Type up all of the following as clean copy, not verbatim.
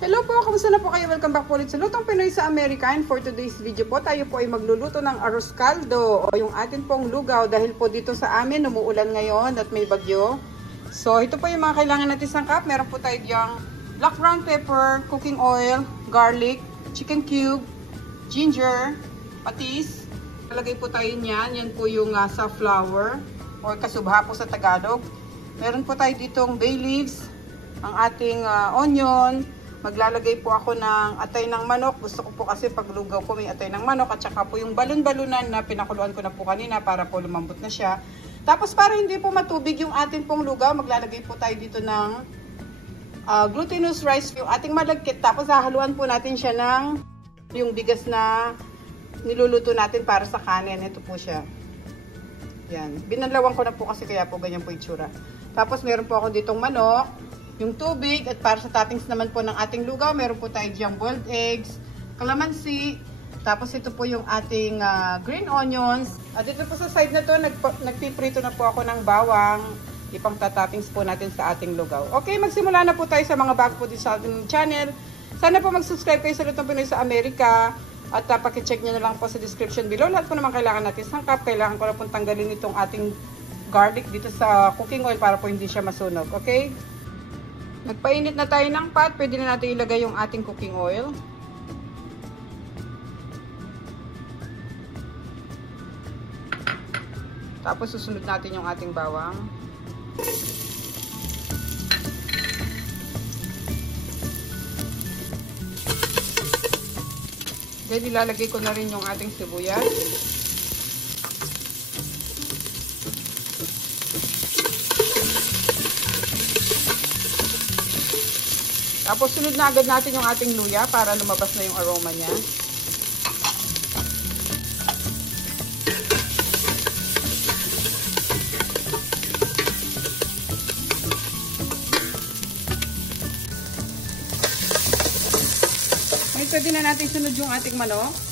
Hello po, kamusta na po kayo? Welcome back po ulit sa Lutong Pinoy sa Amerika. And for today's video po, tayo po ay magluluto ng arroz caldo o yung atin pong lugaw dahil po dito sa amin umuulan ngayon at may bagyo. So ito po yung mga kailangan natin sangkap. Meron po tayo diyang black brown pepper, cooking oil, garlic, chicken cube, ginger, patis. Talagay po tayo niyan. Yan po yung safflower or kasubha po sa Tagalog. Meron po tayo ditong bay leaves, ang ating onion. Maglalagay po ako ng atay ng manok. Gusto ko po kasi paglugaw ko may atay ng manok. At saka po yung balon-balunan na pinakuluan ko na po kanina para po lumambot na siya. Tapos para hindi po matubig yung ating pong lugaw, maglalagay po tayo dito ng glutinous rice, yung ating malagkit. Tapos hahaluan po natin siya ng yung bigas na niluluto natin para sa kanin. Ito po siya. Yan. Binalawan ko na po kasi kaya po ganyan po itsura. Tapos meron po ako ditong manok. Yung tubig, at para sa toppings naman po ng ating lugaw, meron po tayo diyang boiled eggs, calamansi, tapos ito po yung ating green onions. At ito po sa side na to, nagpiprito na po ako ng bawang, ipang toppings po natin sa ating lugaw. Okay, magsimula na po tayo sa mga bago po dito sa ating channel. Sana po mag-subscribe kayo sa Lutong Pinoy sa Amerika. At pakicheck nyo na lang po sa description below. Lahat po naman kailangan natin sangkap. Kailangan ko na pong tanggalin itong ating garlic dito sa cooking oil para po hindi siya masunog. Okay? Nagpainit na tayo ng pot, pwede na natin ilagay yung ating cooking oil. Tapos susunod natin yung ating bawang. Then ilalagay ko na rin yung ating sibuyas. Tapos sunod na agad natin yung ating luya para lumabas na yung aroma niya. May pwede na natin sunod yung ating manok.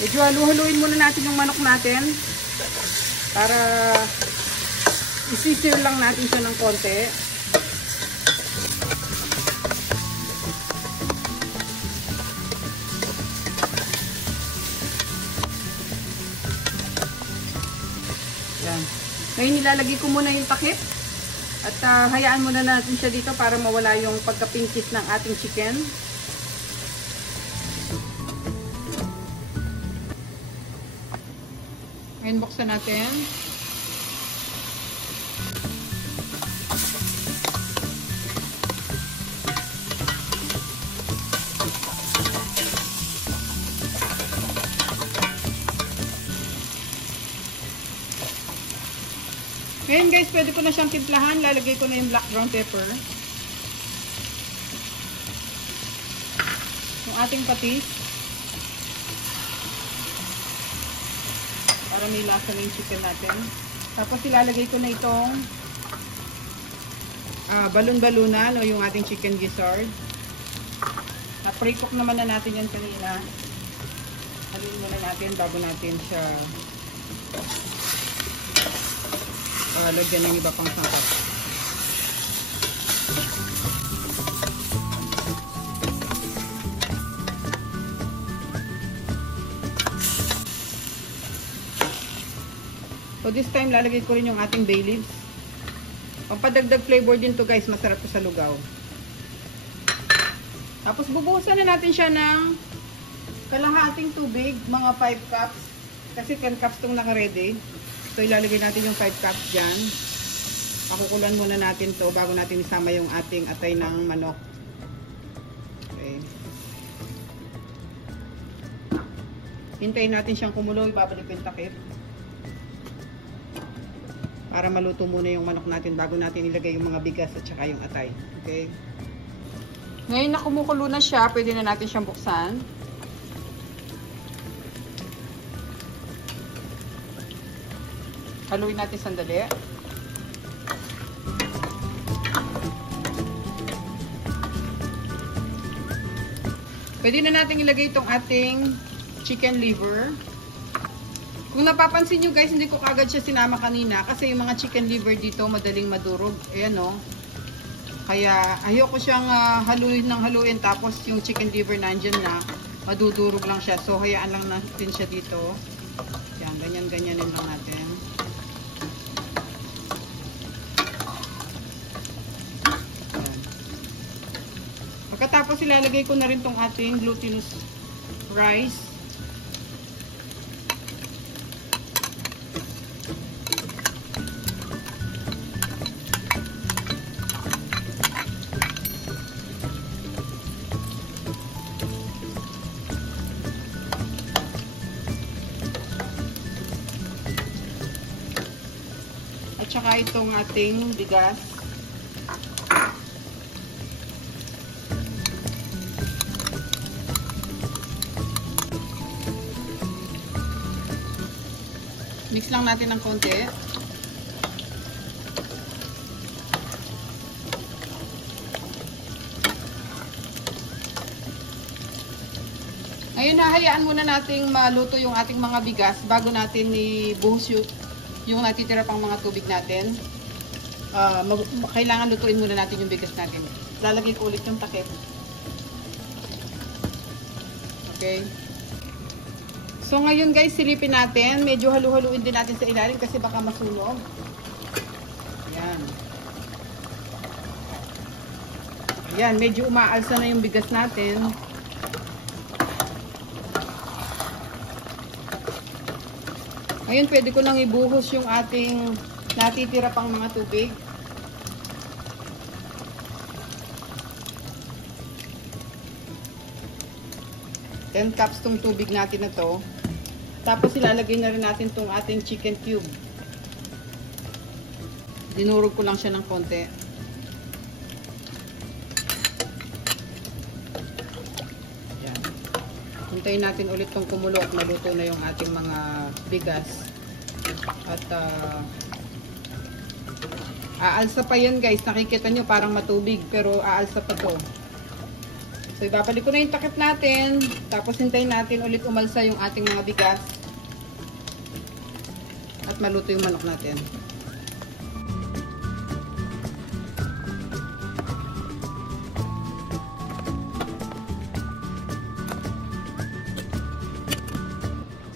Medyo halu-haluin muna natin yung manok natin para isisir lang natin siya ng konti. Yan. Ngayon nilalagay ko muna yung takip at hayaan muna natin siya dito para mawala yung pagka-pinkis ng ating chicken. Ngayon buksan natin. Ngayon guys, pwede ko na siyang timplahan. Lalagay ko na yung black brown pepper. Yung ating patis. Para may lasa na yung chicken natin. Tapos ilalagay ko na itong balon-balunan o yung ating chicken gizzard. Na-pre-cook naman na natin yan kanina. Haluin muna natin bago natin siya lagyan ng iba pang sangkap. So this time, lalagay ko rin yung ating bay leaves. Pampadagdag flavor din to guys, masarap to sa lugaw. Tapos bubuhusan na natin siya ng kalahating tubig, mga 5 cups. Kasi 10 cups itong naka-ready. So ilalagay natin yung 5 cups dyan. Pakukulan muna natin to bago natin isama yung ating atay ng manok. Okay. Hintayin natin siyang kumulo, ibabalik ko yung takip. Para maluto muna yung manok natin bago natin ilagay yung mga bigas at saka yung atay. Okay? Ngayon na kumukulo na siya, pwede na natin siyang buksan. Haluin natin sandali. Pwede na natin ilagay itong ating chicken liver. Kung napapansin nyo guys, hindi ko kagad siya sinama kanina kasi yung mga chicken liver dito madaling madurog. Ayan o. Kaya ayoko siyang haluin ng haluin tapos yung chicken liver nandyan na, madudurog lang siya. So hayaan lang natin siya dito. Yan, ganyan-ganyanin lang natin. Yan. Pagkatapos ilalagay ko na rin tong ating glutinous rice. Tsaka itong ating bigas. Mix lang natin ng konti. Ngayon, hahayaan muna nating maluto yung ating mga bigas bago natin ibuhos yung natitira pang mga tubig natin. Kailangan lutuin muna natin yung bigas natin. Lalagay ko ulit yung takip. Okay. So ngayon guys, silipin natin. Medyo halu-haluin din natin sa ilalim kasi baka masunog. Ayan. Ayan, medyo umaalsa na yung bigas natin. Ngayon, pwede ko nang ibuhos yung ating natitira pang mga tubig. Ten cups tong tubig natin na to. Tapos ilalagay na rin natin tong ating chicken cube. Dinurog ko lang siya ng konti. Yan. Hintayin natin ulit tong kumulo at maluto na yung ating mga bigas. At aalsa pa yan guys. Nakikita nyo parang matubig pero aalsa pa to. So ibabalik ko na yung takip natin. Tapos hintayin natin ulit umalsa yung ating mga bigas. At maluto yung manok natin.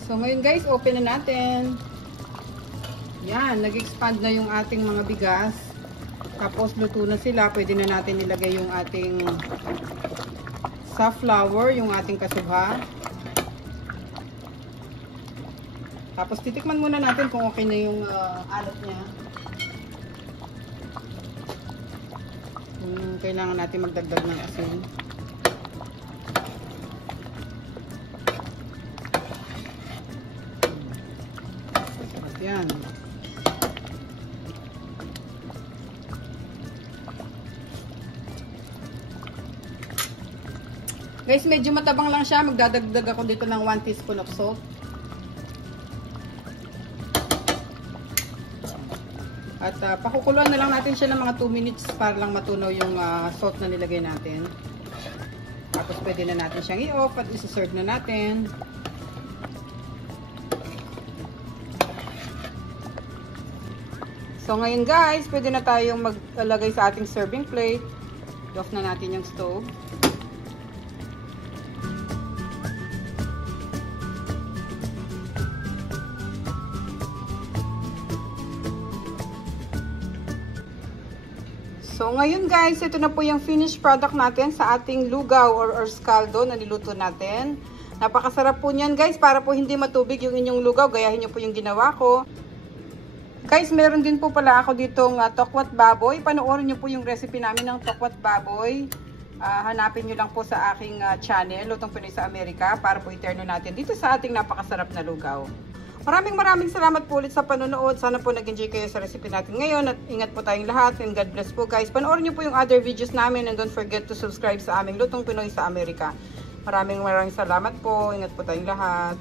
So ngayon guys, open na natin. Yan, nag-expand na yung ating mga bigas. Tapos luto na sila. Pwede na natin ilagay yung ating safflower, yung ating kasubha. Tapos titikman muna natin kung okay na yung alat niya. Kung kailangan natin magdagdag ng asin. Yan. Guys, medyo matabang lang siya. Magdadagdag ako dito ng 1 teaspoon of salt. At pakukuluan na lang natin siya ng mga 2 minutes para lang matunaw yung salt na nilagay natin. Tapos pwede na natin siyang i-off at isa-serve na natin. So ngayon guys, pwede na tayong maglagay sa ating serving plate. I-off na natin yung stove. So ngayon guys, ito na po yung finished product natin sa ating lugaw or scaldo na niluto natin. Napakasarap po niyan guys, para po hindi matubig yung inyong lugaw, gayahin nyo po yung ginawa ko. Guys, meron din po pala ako ditong tokwat baboy. Panoorin nyo po yung recipe namin ng tokwat baboy. Hanapin nyo lang po sa aking channel, Lutong Pinoy sa Amerika, para po iterno natin dito sa ating napakasarap na lugaw. Maraming salamat po ulit sa panonood. Sana po nag-enjoy kayo sa recipe natin ngayon. At ingat po tayong lahat. And God bless po guys. Panoorin nyo po yung other videos namin. And don't forget to subscribe sa aming Lutong Pinoy sa Amerika. Maraming salamat po. Ingat po tayong lahat.